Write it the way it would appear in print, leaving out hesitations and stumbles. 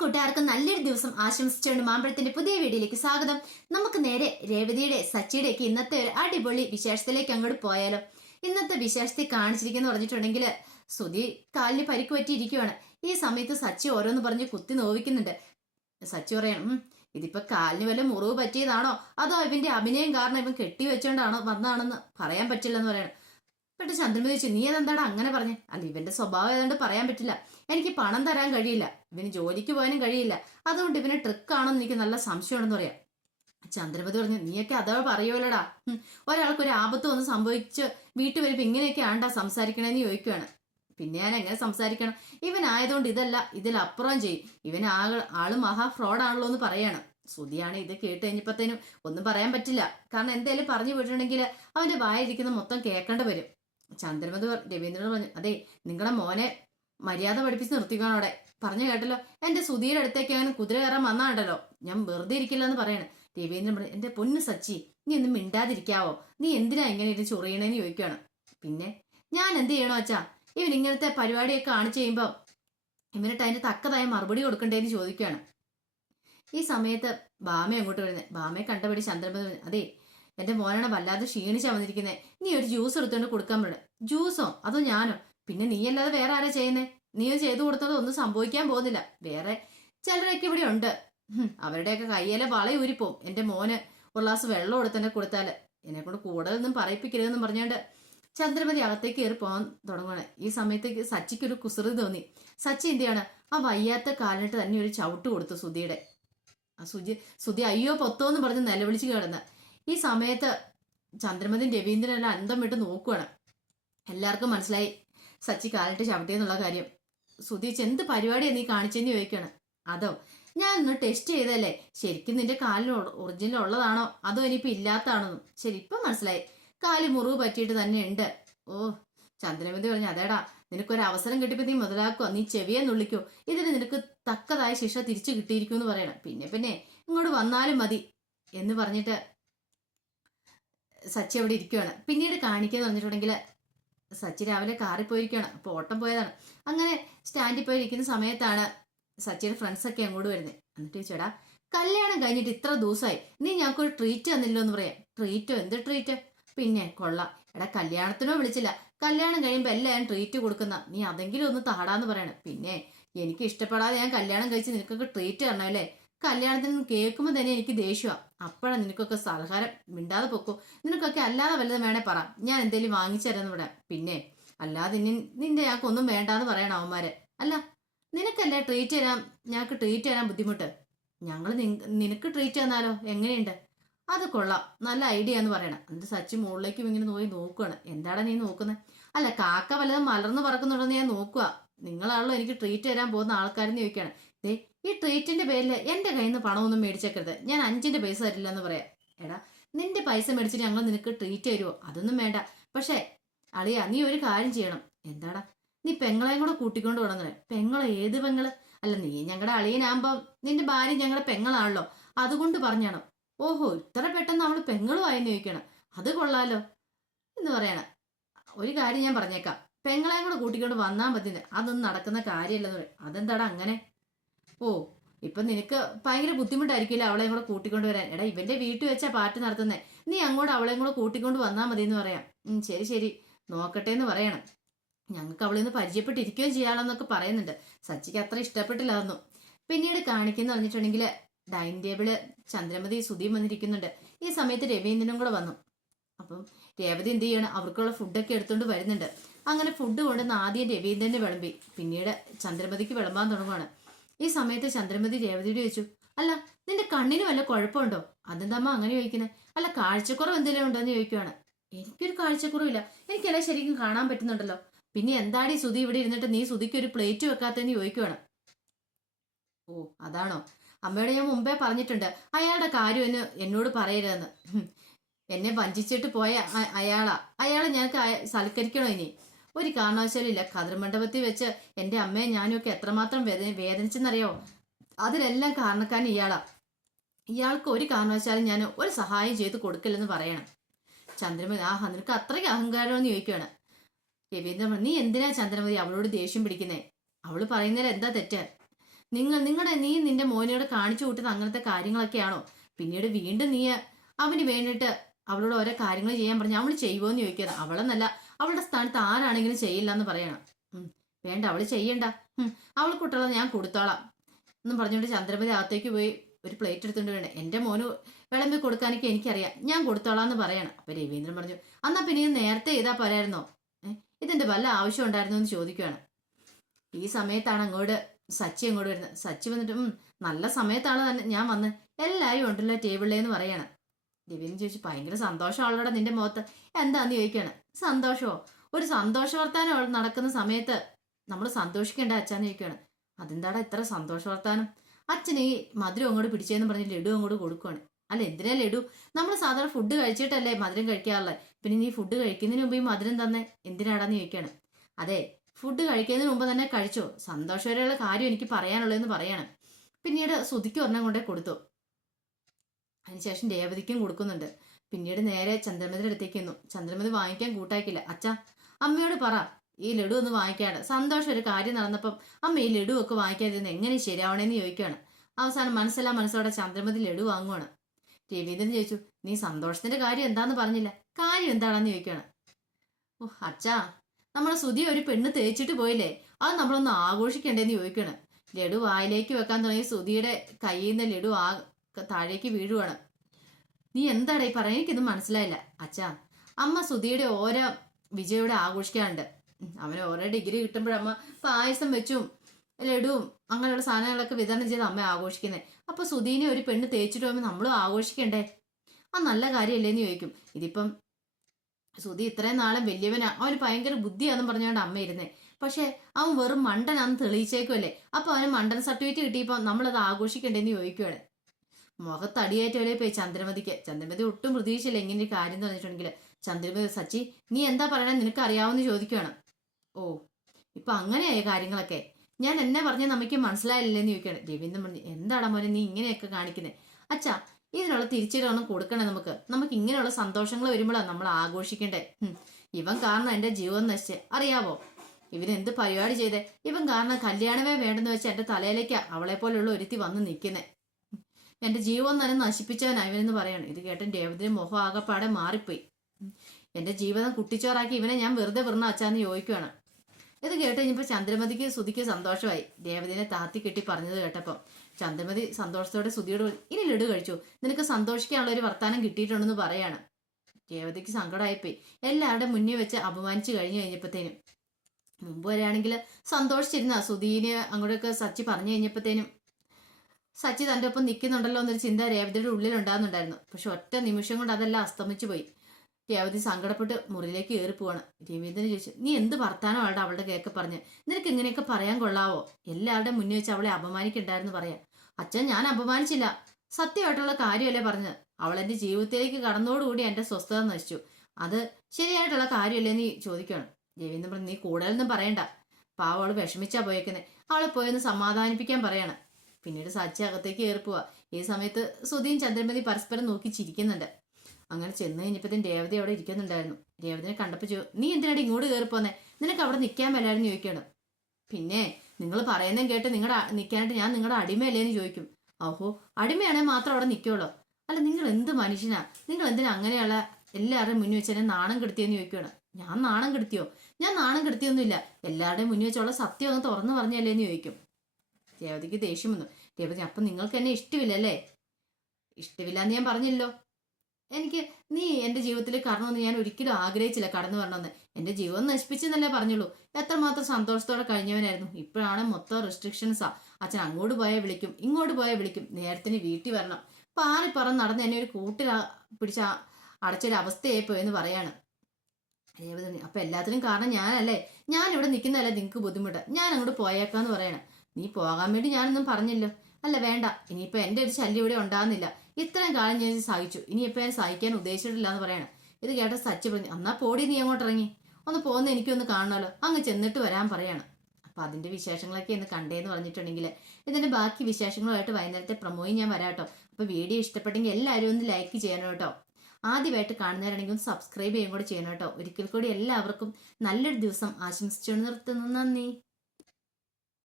കൂട്ടുകാർക്ക് നല്ലൊരു ദിവസം ആശംസിച്ചുകൊണ്ട് മാമ്പഴത്തിന്റെ പുതിയ വീഡിയോയിലേക്ക് സ്വാഗതം. നമുക്ക് നേരെ രേവതിയുടെ സച്ചിയുടെ ഒക്കെ ഇന്നത്തെ ഒരു അടിപൊളി വിശേഷത്തിലേക്ക് അങ്ങോട്ട് പോയാലോ. ഇന്നത്തെ വിശേഷത്തിൽ കാണിച്ചിരിക്കുന്ന പറഞ്ഞിട്ടുണ്ടെങ്കിൽ സുധി കാലിന് പരിക്ക് പറ്റിയിരിക്കുവാണ്. ഈ സമയത്ത് സച്ചി ഓരോന്ന് പറഞ്ഞ് കുത്തി നോവിക്കുന്നുണ്ട്. സച്ചി പറയണം, ഇതിപ്പോ കാലിന് വല്ല മുറിവ് പറ്റിയതാണോ അതോ ഇവന്റെ അഭിനയം കാരണം ഇവൻ കെട്ടിവെച്ചോണ്ടാണോ വന്നാണെന്ന് പറയാൻ പറ്റില്ലെന്ന് പറയണം. എന്നിട്ട് ചന്ദ്രമതി ചോദിച്ചു, നീ അതെന്താടാ അങ്ങനെ പറഞ്ഞേ? അല്ല, ഇവന്റെ സ്വഭാവം ഏതാണ്ട് പറയാൻ പറ്റില്ല. എനിക്ക് പണം തരാൻ കഴിയില്ല, ഇവന് ജോലിക്ക് പോകാനും കഴിയില്ല, അതുകൊണ്ട് ഇവന് ട്രിക്കാണെന്ന് എനിക്ക് നല്ല സംശയമാണെന്ന് പറയാം. ചന്ദ്രമതി പറഞ്ഞു, നീയൊക്കെ അതോ പറയുമല്ലോടാ, ഒരാൾക്കൊരു ആപത്ത് വന്ന് സംഭവിച്ച് വീട്ടിൽ വരുമ്പോ ഇങ്ങനെയൊക്കെ ആണ്ടാ സംസാരിക്കണേന്ന് ചോദിക്കുവാണ്. പിന്നെ ഞാൻ എങ്ങനെ സംസാരിക്കണം? ഇവനായതുകൊണ്ട് ഇതല്ല ഇതിലപ്പുറം ചെയ്യും, ഇവൻ ആള് മഹാ ഫ്രോഡാണല്ലോ എന്ന് പറയാണ്. ശ്രുതിയാണ് ഇത് കേട്ട് കഴിഞ്ഞപ്പോഴത്തേനും ഒന്നും പറയാൻ പറ്റില്ല. കാരണം എന്തായാലും പറഞ്ഞു വിട്ടിട്ടുണ്ടെങ്കിൽ അവന്റെ വായിരിക്കുന്ന മൊത്തം കേൾക്കേണ്ട വരും. ചന്ദ്രമതി രവീന്ദ്രനോട് പറഞ്ഞു, അതെ, നിങ്ങളുടെ മോനെ മര്യാദ പഠിപ്പിച്ച് നിർത്തിക്കാണോടെ. പറഞ്ഞു കേട്ടല്ലോ, എന്റെ സുധീയുടെ അടുത്തേക്ക് അങ്ങനെ കുതിര കയറാൻ വന്നാണ്ടല്ലോ, ഞാൻ വെറുതെ ഇരിക്കില്ല എന്ന് പറയണേ. രവീന്ദ്രൻ പറഞ്ഞു, എന്റെ പൊന്നു സച്ചി, നീ ഒന്നും മിണ്ടാതിരിക്കാവോ? നീ എന്തിനാ ഇങ്ങനെ ഇത് ചൊറിയണേന്ന് ചോദിക്കുകയാണ്. പിന്നെ ഞാൻ എന്ത് ചെയ്യണോ അച്ഛാ? ഇവൻ ഇങ്ങനത്തെ പരിപാടിയൊക്കെ കാണിച്ചു കഴിയുമ്പോ ഇവനിട്ട് അതിന്റെ തക്കതായ മറുപടി കൊടുക്കണ്ടേന്ന് ചോദിക്കുകയാണ്. ഈ സമയത്ത് ബാമ അങ്ങോട്ട് വരുന്നത്. ബാമയെ കണ്ടപടി ചന്ദ്രമതി പറഞ്ഞു, അതെ, എന്റെ മോനാണ് വല്ലാതെ ക്ഷീണിച്ചാ വന്നിരിക്കുന്നത്, നീ ഒരു ജ്യൂസ് എടുത്തോണ്ട് കൊടുക്കാൻ പറ്റും. ജ്യൂസോ? അതോ ഞാനോ? പിന്നെ നീ അല്ലാതെ വേറെ ആരാ ചെയ്യുന്നേ? നീ ചെയ്തു കൊടുത്തത് ഒന്നും സംഭവിക്കാൻ പോകുന്നില്ല. വേറെ ചിലരൊക്കെ ഇവിടെ ഉണ്ട്, അവരുടെയൊക്കെ കയ്യിലെ വളയൂരിപ്പോവും. എന്റെ മോന് ഒരു ഗ്ലാസ് വെള്ളം എടുത്തന്നെ കൊടുത്താല്. എന്നെ കൊണ്ട് കൂടുതലൊന്നും പറയിപ്പിക്കരുതെന്നും പറഞ്ഞുകൊണ്ട് ചന്ദ്രമതി അകത്തേക്ക് കയറി പോകാൻ തുടങ്ങുകയാണ്. ഈ സമയത്തേക്ക് സച്ചിക്ക് ഒരു കുസൃതി തോന്നി. സച്ചി എന്ത് ചെയ്യാണ്, ആ വയ്യാത്ത കാലിനിട്ട് തന്നെ ഒരു ചവിട്ട് കൊടുത്തു സുധിയുടെ. ആ സുധി അയ്യോ പൊത്തോന്ന് പറഞ്ഞ് നിലവിളിച്ച് കിടന്ന്. ഈ സമയത്ത് ചന്ദ്രമതിയും രവീന്ദ്രനെല്ലാം അന്തം വിട്ട് നോക്കുവാണ്. എല്ലാവർക്കും മനസ്സിലായി സച്ചി കാലിട്ട് ചവിട്ടിയെന്നുള്ള കാര്യം. സുധി എന്ത് പരിപാടിയാണ് നീ കാണിച്ചെന്ന് ചോദിക്കുകയാണ്. അതോ, ഞാൻ ഇന്ന് ടെസ്റ്റ് ചെയ്തല്ലേ, ശരിക്കും നിന്റെ കാലിന് ഒറിജിനൽ ഉള്ളതാണോ അതോ ഇനിയിപ്പോ ഇല്ലാത്തതാണോന്നും. ശരി, ഇപ്പം മനസ്സിലായി, കാല് മുറിവ് പറ്റിയിട്ട് തന്നെ ഉണ്ട്. ഓ, ചന്ദ്രമതി പറഞ്ഞു, അതേടാ, നിനക്കൊരു അവസരം കിട്ടിയപ്പോ നീ മുതലാക്കുക, നീ ചെവിയെ നുള്ളിക്കോ, ഇതിന് നിനക്ക് തക്കതായ ശിക്ഷ തിരിച്ചു കിട്ടിയിരിക്കും എന്ന് പറയണം. പിന്നെ ഇങ്ങോട്ട് വന്നാലും മതി എന്ന് പറഞ്ഞിട്ട് സച്ചി അവിടെ ഇരിക്കുകയാണ്. പിന്നീട് കാണിക്കാന്ന് പറഞ്ഞിട്ടുണ്ടെങ്കിൽ സച്ചി രാവിലെ കാറിൽ പോയിരിക്കുകയാണ്. അപ്പോൾ ഓട്ടം പോയതാണ്. അങ്ങനെ സ്റ്റാൻഡിൽ പോയി ഇരിക്കുന്ന സമയത്താണ് സച്ചിയുടെ ഫ്രണ്ട്സൊക്കെ അങ്ങോട്ട് വരുന്നത്. എന്നിട്ട് ചോദിച്ചോടാ, കല്യാണം കഴിഞ്ഞിട്ട് ഇത്ര ദിവസമായി, നീ ഞങ്ങൾക്കൊരു ട്രീറ്റ് തന്നില്ലോ എന്ന് പറയാം. ട്രീറ്റോ? എന്ത് ട്രീറ്റ്? പിന്നെ കൊള്ളാം, എടാ, കല്യാണത്തിനോ വിളിച്ചില്ല, കല്യാണം കഴിയുമ്പോൾ എല്ലാം ട്രീറ്റ് കൊടുക്കുന്ന, നീ അതെങ്കിലും ഒന്ന് താടാന്ന് പറയണം. പിന്നെ എനിക്ക് ഇഷ്ടപ്പെടാതെ ഞാൻ കല്യാണം കഴിച്ച് നിനക്കൊക്കെ ട്രീറ്റ് തരണം അല്ലേ? കല്യാണത്തിന് കേൾക്കുമ്പോൾ തന്നെ എനിക്ക് ദേഷ്യമാണ്. അപ്പോഴാണ് നിനക്കൊക്കെ സലഹാരം. മിണ്ടാതെ പൊക്കോ, നിനക്കൊക്കെ അല്ലാതെ വല്ലതും വേണേ പറ, ഞാൻ എന്തേലും വാങ്ങിച്ചു തരാന്ന് പറയാം. പിന്നെ അല്ലാതെ നിന്റെ ഞങ്ങൾക്കൊന്നും വേണ്ടാന്ന് പറയണം അവന്മാരെ. അല്ല, നിനക്കല്ലേ ട്രീറ്റ് തരാൻ, ഞങ്ങൾക്ക് ട്രീറ്റ് തരാൻ ബുദ്ധിമുട്ട്, ഞങ്ങൾ നിനക്ക് ട്രീറ്റ് തന്നാലോ, എങ്ങനെയുണ്ട്? അത് കൊള്ളാം, നല്ല ഐഡിയ എന്ന് പറയണം. എന്നിട്ട് സച്ചി മുകളിലേക്കും ഇങ്ങനെ നോക്കുകയാണ്. എന്താടാ നീ നോക്കുന്നത്? അല്ല, കാക്ക വല്ലതും മലർന്നു പറക്കുന്നുണ്ടെന്ന് ഞാൻ നോക്കുക, നിങ്ങളാണല്ലോ എനിക്ക് ട്രീറ്റ് തരാൻ പോകുന്ന ആൾക്കാരെന്ന് ചോദിക്കുകയാണ്. ദേ, ഈ ട്രീറ്റിന്റെ പേരിൽ എന്റെ കയ്യിൽ നിന്ന് പണമൊന്നും മേടിച്ചേക്കരുത്, ഞാൻ 5 പൈസ തരില്ല എന്ന് പറയാം. എടാ, നിന്റെ പൈസ മേടിച്ചിട്ട് ഞങ്ങൾ നിനക്ക് ട്രീറ്റ് തരുമോ? അതൊന്നും വേണ്ട. പക്ഷേ അളിയാ, നീ ഒരു കാര്യം ചെയ്യണം. എന്താടാ? നീ പെങ്ങളെയും കൂടെ കൂട്ടിക്കൊണ്ട് തുടങ്ങണേ. പെങ്ങളെ? ഏത് പെങ്ങള്? അല്ല, നീ ഞങ്ങളുടെ അളിയനാകുമ്പോ നിന്റെ ഭാര്യ ഞങ്ങളുടെ പെങ്ങളാണല്ലോ, അതുകൊണ്ട് പറഞ്ഞാണോ? ഓഹോ, ഇത്ര പെട്ടെന്ന് അവള് പെങ്ങളും ആയെന്ന് ചോദിക്കണം. അത് കൊള്ളാലോ എന്ന് പറയണം. ഒരു കാര്യം ഞാൻ പറഞ്ഞേക്കാം, പെങ്ങളെയും കൂടെ കൂട്ടിക്കൊണ്ട് വന്നാൽ മതി, അതൊന്നും നടക്കുന്ന കാര്യമല്ലെന്ന് പറയും. അതെന്താടാ അങ്ങനെ? ഓ, ഇപ്പൊ നിനക്ക് ഭയങ്കര ബുദ്ധിമുട്ടായിരിക്കില്ല അവളെയും കൂടെ കൂട്ടിക്കൊണ്ട് വരാൻ. എടാ, ഇവന്റെ വീട്ടിൽ വെച്ചാ പാർട്ടി നടത്തുന്നേ, നീ അങ്ങോട്ട് അവളെയും കൂടെ കൂട്ടിക്കൊണ്ട് വന്നാൽ മതി എന്ന് പറയാം. ശരി ശരി, നോക്കട്ടെ എന്ന് പറയണം. ഞങ്ങൾക്ക് അവളിൽ നിന്ന് പരിചയപ്പെട്ടിരിക്കുകയും ചെയ്യാമെന്നൊക്കെ പറയുന്നുണ്ട്. സച്ചിക്ക് അത്ര ഇഷ്ടപ്പെട്ടില്ലായിരുന്നു. പിന്നീട് കാണിക്കുന്ന പറഞ്ഞിട്ടുണ്ടെങ്കിൽ ഡൈനിങ് ടേബിള് ചന്ദ്രമതി സുധിയും വന്നിരിക്കുന്നുണ്ട്. ഈ സമയത്ത് രവീന്ദ്രനും കൂടെ വന്നു. അപ്പം രേവതി എന്ത് ചെയ്യണം, അവർക്കുള്ള ഫുഡൊക്കെ എടുത്തുകൊണ്ട് വരുന്നുണ്ട്. അങ്ങനെ ഫുഡ് കൊണ്ടുവന്ന് ആദ്യം രവീന്ദ്രന് വിളമ്പി, പിന്നീട് ചന്ദ്രമതിക്ക് വിളമ്പാൻ തുടങ്ങുവാണ്. ഈ സമയത്ത് ചന്ദ്രമതി രേവതിയോട് ചോദിച്ചു, അല്ല, നിന്റെ കണ്ണിന് വല്ല കുഴപ്പമുണ്ടോ? അതെന്താമ്മ അങ്ങനെ ചോദിക്കുന്നത്? അല്ല, കാഴ്ചക്കുറവ് എന്തെങ്കിലും ഉണ്ടോ എന്ന് ചോദിക്കുവാണ്. എനിക്കൊരു കാഴ്ചക്കുറവില്ല, എനിക്കെല്ലാം ശരിക്കും കാണാൻ പറ്റുന്നുണ്ടല്ലോ. പിന്നെ എന്താടി സുധി ഇവിടെ ഇരുന്നിട്ട് നീ സുധിക്ക് ഒരു പ്ലേറ്റ് വെക്കാത്തെന്ന് ചോദിക്കുവാണ്. ഓ, അതാണോ? അമ്മയോട് ഞാൻ മുമ്പേ പറഞ്ഞിട്ടുണ്ട് അയാളുടെ കാര്യം എന്നോട് പറയരുതെന്ന്. എന്നെ വഞ്ചിച്ചിട്ട് പോയ അയാളെ ഞങ്ങൾക്ക് സൽക്കരിക്കണോ? ഇനി ഒരു കാരണവശാലും ഇല്ല. കതിർമണ്ഡപത്തിൽ വെച്ച് എന്റെ അമ്മയെ ഞാനും ഒക്കെ എത്രമാത്രം വേദനിച്ചെന്നറിയോ? അതിലെല്ലാം കാരണക്കാരൻ ഇയാളാ. ഇയാൾക്ക് ഒരു കാരണവശാലും ഞാൻ ഒരു സഹായം ചെയ്ത് കൊടുക്കില്ലെന്ന് പറയണം. ചന്ദ്രമതി, നിനക്ക് അത്രയ്ക്ക് അഹങ്കാരമെന്ന് ചോദിക്കുകയാണ്. രവീന്ദ്രൻ, നീ എന്തിനാ ചന്ദ്രമതി അവളോട് ദേഷ്യം പിടിക്കുന്നേ? അവള് പറയുന്നതിൽ എന്താ തെറ്റ്? നീ നിന്റെ മോനോട് കാണിച്ചു കൂട്ടുന്ന അങ്ങനത്തെ കാര്യങ്ങളൊക്കെയാണോ? പിന്നീട് വീണ്ടും നീ അവന് വേണ്ടിയിട്ട് അവളോട് ഓരോ കാര്യങ്ങൾ ചെയ്യാൻ പറഞ്ഞു. അവള് ചെയ്യുമോന്ന് ചോദിക്കുന്നത്. അവളെന്നല്ല, അവളുടെ സ്ഥാനത്ത് ആരാണെങ്കിലും ചെയ്യില്ല എന്ന് പറയണം. വേണ്ട, അവള് ചെയ്യണ്ട, അവൾ കുട്ടികളെ ഞാൻ കൊടുത്തോളാം എന്നും പറഞ്ഞുകൊണ്ട് ചന്ദ്രമതി അകത്തേക്ക് പോയി ഒരു പ്ലേറ്റ് എടുത്തുകൊണ്ട് വേണം. എൻ്റെ മോന് വിളമ്പി കൊടുക്കാനൊക്കെ എനിക്കറിയാം, ഞാൻ കൊടുത്തോളാം എന്ന് പറയണം. അപ്പൊ രവീന്ദ്രൻ പറഞ്ഞു, എന്നാ പിന്നെ ഇത് നേരത്തെ ചെയ്താൽ പോരായിരുന്നോ? ഇതിന്റെ വല്ല ആവശ്യം ഉണ്ടായിരുന്നോ എന്ന് ചോദിക്കുകയാണ്. ഈ സമയത്താണ് സച്ചി അങ്ങോട്ട് വരുന്നത്. സച്ചി വന്നിട്ട് നല്ല സമയത്താണ് തന്നെ ഞാൻ വന്ന്, എല്ലാവരും ഉണ്ടല്ലോ ടേബിളിലേന്ന് പറയാണ്. രവീന്ദ്രൻ ചോദിച്ചു, ഭയങ്കര സന്തോഷമാണല്ലോടെ നിന്റെ മുഖത്ത്, എന്താന്ന് ചോദിക്കുകയാണ്. സന്തോഷമോ? ഒരു സന്തോഷ വർത്താനം നടക്കുന്ന സമയത്ത് നമ്മൾ സന്തോഷിക്കേണ്ട അച്ഛാന്ന് ചോദിക്കുകയാണ്. അതെന്താടാ ഇത്ര സന്തോഷ വർത്താനം? അച്ഛൻ ഈ മധുരം അങ്ങോട്ട് പിടിച്ചതെന്ന് പറഞ്ഞ് ലഡു അങ്ങോട്ട് കൊടുക്കുകയാണ്. അല്ല, എന്തിനാ ലഡു? നമ്മൾ സാധാരണ ഫുഡ് കഴിച്ചിട്ടല്ലേ മധുരം കഴിക്കാറുള്ളത്, പിന്നെ നീ ഫുഡ് കഴിക്കുന്നതിന് മുമ്പ് ഈ മധുരം തന്നെ എന്തിനാടാന്ന് ചോദിക്കുകയാണ്. അതെ, ഫുഡ് കഴിക്കുന്നതിന് മുമ്പ് തന്നെ കഴിച്ചോ, സന്തോഷവരെയുള്ള കാര്യം എനിക്ക് പറയാനുള്ളതെന്ന് പറയാണ്. പിന്നീട് സുധിക്ക് ഒരെണ്ണം കൊണ്ടേ കൊടുത്തു. അതിനുശേഷം രേവതിക്കും കൊടുക്കുന്നുണ്ട്. പിന്നീട് നേരെ ചന്ദ്രമതിയുടെ അടുത്തേക്ക് വന്നു. ചന്ദ്രമതി വാങ്ങിക്കാൻ കൂട്ടാക്കില്ല. അച്ഛാ, അമ്മയോട് പറ ഈ ലഡു ഒന്ന് വാങ്ങിക്കാണ്. സന്തോഷം ഒരു കാര്യം നടന്നപ്പം അമ്മ ഈ ലഡു ഒക്കെ വാങ്ങിക്കാതിരുന്ന് എങ്ങനെ ശരിയാവണേന്ന് ചോദിക്കുകയാണ്. അവസാനം മനസ്സോടെ ചന്ദ്രമതി ലഡു വാങ്ങുവാണ്. രവീന്ദ്രൻ ചോദിച്ചു, നീ സന്തോഷത്തിന്റെ കാര്യം എന്താന്ന് പറഞ്ഞില്ല, കാര്യം എന്താണെന്ന് ചോദിക്കുകയാണ്. ഓ അച്ഛാ, നമ്മളെ സുധി ഒരു പെണ്ണ് തേച്ചിട്ട് പോയില്ലേ, അത് നമ്മളൊന്ന് ആഘോഷിക്കണ്ടേന്ന് ചോദിക്കുകയാണ്. ലഡു വായിലേക്ക് വെക്കാൻ തുടങ്ങി സുധിയുടെ കയ്യിൽ നിന്ന് ലഡു താഴേക്ക് വീഴുവാണ്. നീ എന്താടാ ഈ പറയാൻ? എനിക്കിത് മനസ്സിലായില്ല. അച്ഛാ, അമ്മ സുധിയുടെ ഓരോ വിജയോടെ ആഘോഷിക്കാറുണ്ട്. അവന് ഓരോ ഡിഗ്രി കിട്ടുമ്പോഴമ്മ പായസം വെച്ചും ലഡുവും അങ്ങനെയുള്ള സാധനങ്ങളൊക്കെ വിതരണം ചെയ്ത് അമ്മ ആഘോഷിക്കുന്നത്. അപ്പൊ സുധീനെ ഒരു പെണ്ണ് തേച്ചിട്ട് പോകുമ്പോൾ നമ്മളും ആഘോഷിക്കണ്ടേ? ആ നല്ല കാര്യമല്ലേന്ന് ചോദിക്കും. ഇതിപ്പം സുധി ഇത്രയും നാളും വലിയവനാ, അവന് ഭയങ്കര ബുദ്ധിയാന്നും പറഞ്ഞുകൊണ്ട് അമ്മ ഇരുന്നേ, പക്ഷെ അവൻ വെറും മണ്ടനാന്ന് തെളിയിച്ചേക്കുമല്ലേ. അപ്പൊ അവന് മണ്ടൻ സർട്ടിഫിക്കറ്റ് കിട്ടിയപ്പോ നമ്മളത് ആഘോഷിക്കണ്ടേന്ന് ചോദിക്കുവാണ്. മുഖത്തടിയേറ്റവരെ പോയി ചന്ദ്രമതിക്ക്. ചന്ദ്രമതി ഒട്ടും പ്രതീക്ഷയില്ല ഇങ്ങനെ ഒരു കാര്യം പറഞ്ഞിട്ടുണ്ടെങ്കിൽ. ചന്ദ്രമതി, സച്ചി നീ എന്താ പറയണേ, നിനക്ക് അറിയാവുന്ന ചോദിക്കുകയാണ്. ഓ, ഇപ്പൊ അങ്ങനെയായ കാര്യങ്ങളൊക്കെ, ഞാൻ എന്നെ പറഞ്ഞ നമുക്ക് മനസ്സിലായില്ലെന്ന് ചോദിക്കുകയാണ്. രവീന്ദ്രൻ പറഞ്ഞു, എന്താടാ മോനെ നീ ഇങ്ങനെയൊക്കെ കാണിക്കുന്നത്? അച്ഛാ, ഇതിനുള്ള തിരിച്ചറിവൊന്നും കൊടുക്കണേ. നമുക്ക് ഇങ്ങനെയുള്ള സന്തോഷങ്ങൾ വരുമ്പോഴാണ് നമ്മൾ ആഘോഷിക്കണ്ടേ. ഇവൻ കാരണം എന്റെ ജീവൻ നശിച്ച് അറിയാവോ? ഇവനെന്ത് പരിപാടി ചെയ്തേ? ഇവൻ കാരണം കല്യാണമേ വേണ്ടെന്ന് വെച്ച് എന്റെ തലയിലേക്കാ അവളെ പോലുള്ള ഒരുത്തി വന്ന് നിൽക്കുന്നേ. എന്റെ ജീവൻ തന്നെ നശിപ്പിച്ചവനാ ഇവനെന്ന് പറയാണ്. ഇത് കേട്ടൻ രേവതിയുടെ മുഖം ആകെപ്പാടെ മാറിപ്പോയി. എന്റെ ജീവിതം കുട്ടിച്ചോറാക്കി ഇവനെ ഞാൻ വെറുതെ വിറണ അച്ഛാന്ന് ചോദിക്കുകയാണ്. ഇത് കേട്ട് കഴിഞ്ഞപ്പോൾ ചന്ദ്രമതിക്ക് സുധിക്ക് സന്തോഷമായി. രേവതിനെ താത്തി കെട്ടി പറഞ്ഞത് കേട്ടപ്പോൾ ചന്ദ്രമതി സന്തോഷത്തോടെ സുധിയോട്, ഇനി ലഡു കഴിച്ചു, നിനക്ക് സന്തോഷിക്കാനുള്ള ഒരു വർത്താനം കിട്ടിയിട്ടുണ്ടെന്ന് പറയാണ്. രേവതിക്ക് സങ്കടമായിപ്പോയി. എല്ലാവരുടെ മുന്നിൽ വെച്ച് അപമാനിച്ചു കഴിഞ്ഞപ്പോഴത്തേനും. മുമ്പ് വരെയാണെങ്കിൽ സന്തോഷിച്ചിരുന്ന സുധീനെ അങ്ങോട്ടൊക്കെ സച്ചി പറഞ്ഞു കഴിഞ്ഞപ്പോഴത്തേനും സച്ചി തൻ്റെ ഒപ്പം നിൽക്കുന്നുണ്ടല്ലോ എന്നൊരു ചിന്ത രേവതിയുടെ ഉള്ളിൽ ഉണ്ടാകുന്നുണ്ടായിരുന്നു. പക്ഷെ ഒറ്റ നിമിഷം കൊണ്ട് അതെല്ലാം അസ്തമിച്ചു പോയി. രേവതി സങ്കടപ്പെട്ട് മുറിയിലേക്ക് കയറി പോവാണ്. രവീന്ദ്രൻ ചോദിച്ചു, നീ എന്ത് വർത്താനമാണ് അവളുടെ കേക്ക് പറഞ്ഞ്? നിനക്ക് ഇങ്ങനെയൊക്കെ പറയാൻ കൊള്ളാവോ? എല്ലാവരുടെ മുന്നിൽ വെച്ച് അവളെ അപമാനിക്കണ്ടായിരുന്നു പറയാം. അച്ഛൻ, ഞാൻ അപമാനിച്ചില്ല, സത്യമായിട്ടുള്ള കാര്യമല്ലേ പറഞ്ഞത്. അവൾ എൻ്റെ ജീവിതത്തിലേക്ക് കടന്നോടുകൂടി എൻ്റെ സ്വസ്ഥത നശിച്ചു. അത് ശരിയായിട്ടുള്ള കാര്യമല്ലേ നീ ചോദിക്കണം. രവീന്ദ്രൻ പറഞ്ഞു, നീ കൂടുതലൊന്നും പറയണ്ട, പാവം അവൾ വിഷമിച്ചാ പോയേക്കുന്നത്, അവളെ പോയെന്ന് സമാധാനിപ്പിക്കാൻ പറയാണ്. പിന്നീട് സച്ചി അകത്തേക്ക് കയറി പോവാ. ഈ സമയത്ത് സുധിയും ചന്ദ്രമതി പരസ്പരം നോക്കി ചിരിക്കുന്നുണ്ട്. അങ്ങനെ ചെന്ന് കഴിഞ്ഞപ്പോഴത്തേനും രേവതി അവിടെ ഇരിക്കുന്നുണ്ടായിരുന്നു. രേവതിനെ കണ്ടപ്പോൾ നീ എന്തിനാണ് ഇങ്ങോട്ട് കയറിപ്പോന്നെ? നിനക്ക് അവിടെ നിൽക്കാൻ മേലായിരുന്നു ചോദിക്കണം. പിന്നെ നിങ്ങൾ പറയുന്നതും കേട്ട് നിൽക്കാനായിട്ട് ഞാൻ നിങ്ങളുടെ അടിമയല്ലേന്ന് ചോദിക്കും. ഓഹോ, അടിമയാണെങ്കിൽ മാത്രം അവിടെ നിൽക്കുള്ളൂ. അല്ല, നിങ്ങൾ എന്ത് മനുഷ്യനാ? നിങ്ങൾ എന്തിനാ അങ്ങനെയുള്ള എല്ലാവരുടെയും മുന്നിൽ വെച്ച് എന്നെ നാണം കെടുത്തിയെന്ന് ചോദിക്കുകയാണ്. ഞാൻ നാണം കെടുത്തിയോ? ഞാൻ നാണം കെടുത്തിയൊന്നുമില്ല, എല്ലാവരുടെയും മുന്നിൽ വെച്ചുള്ള സത്യം ഒന്ന് തുറന്നു പറഞ്ഞല്ലേന്ന് ചോദിക്കും. രേവതിക്ക് ദേഷ്യം വന്നു. രേവതി, അപ്പം നിങ്ങൾക്ക് എന്നെ ഇഷ്ടമില്ലല്ലേ? ഇഷ്ടമില്ലാന്ന് ഞാൻ പറഞ്ഞില്ലോ. നീ എൻ്റെ ജീവിതത്തിൽ കടണമെന്ന് ഞാൻ ഒരിക്കലും ആഗ്രഹിച്ചില്ല, കടന്നു വരണമെന്ന്. എൻ്റെ ജീവൻ നശിപ്പിച്ചെന്നല്ലേ പറഞ്ഞുള്ളൂ. എത്രമാത്രം സന്തോഷത്തോടെ കഴിഞ്ഞവനായിരുന്നു. ഇപ്പോഴാണ് മൊത്തം റെസ്ട്രിക്ഷൻസാ. അച്ഛൻ അങ്ങോട്ട് പോയാൽ വിളിക്കും, ഇങ്ങോട്ട് പോയാൽ വിളിക്കും, നേരത്തിന് വീട്ടിൽ വരണം, പാറിപ്പറന്ന് നടന്ന് എന്നെ ഒരു കൂട്ടിൽ പിടിച്ച അടച്ചൊരു അവസ്ഥയായി പോയെന്ന് പറയാണ്. രേവതി, അപ്പൊ എല്ലാത്തിനും കാരണം ഞാനല്ലേ? ഞാൻ ഇവിടെ നിൽക്കുന്നതല്ലേ നിങ്ങൾക്ക് ബുദ്ധിമുട്ട്, ഞാൻ അങ്ങോട്ട് പോയേക്കാന്ന് പറയണം. നീ പോകാൻ വേണ്ടി ഞാനൊന്നും പറഞ്ഞില്ലോ. അല്ല വേണ്ട, ഇനിയിപ്പോൾ എൻ്റെ ഒരു ശല്യം ഇവിടെ ഉണ്ടാകുന്നില്ല. ഇത്രയും കാലം ഞാൻ സഹിച്ചു, ഇനിയിപ്പോൾ ഞാൻ സഹിക്കാൻ ഉദ്ദേശിച്ചിട്ടില്ല എന്ന് പറയണം. ഇത് കേട്ട സച്ചി പറഞ്ഞു, എന്നാ പോടി, നീ അങ്ങോട്ട് ഇറങ്ങി, ഒന്ന് പോകുന്ന എനിക്കൊന്ന് കാണണമല്ലോ, അങ്ങ് ചെന്നിട്ട് വരാൻ പറയാണ്. അപ്പം അതിൻ്റെ വിശേഷങ്ങളൊക്കെ ഒന്ന് കണ്ടേന്ന് പറഞ്ഞിട്ടുണ്ടെങ്കിൽ ഇതിൻ്റെ ബാക്കി വിശേഷങ്ങളുമായിട്ട് വൈകുന്നേരത്തെ പ്രൊമോയും ഞാൻ വരാട്ടോ. അപ്പോൾ വീഡിയോ ഇഷ്ടപ്പെട്ടെങ്കിൽ എല്ലാവരും ഒന്ന് ലൈക്ക് ചെയ്യണം കേട്ടോ. ആദ്യമായിട്ട് കാണുന്നവരാണെങ്കിൽ ഒന്ന് സബ്സ്ക്രൈബ് ചെയ്യുകയും കൂടി ചെയ്യണം കേട്ടോ. ഒരിക്കൽ കൂടി എല്ലാവർക്കും നല്ലൊരു ദിവസം ആശംസിച്ചു നിർത്തുന്നു. നന്ദി.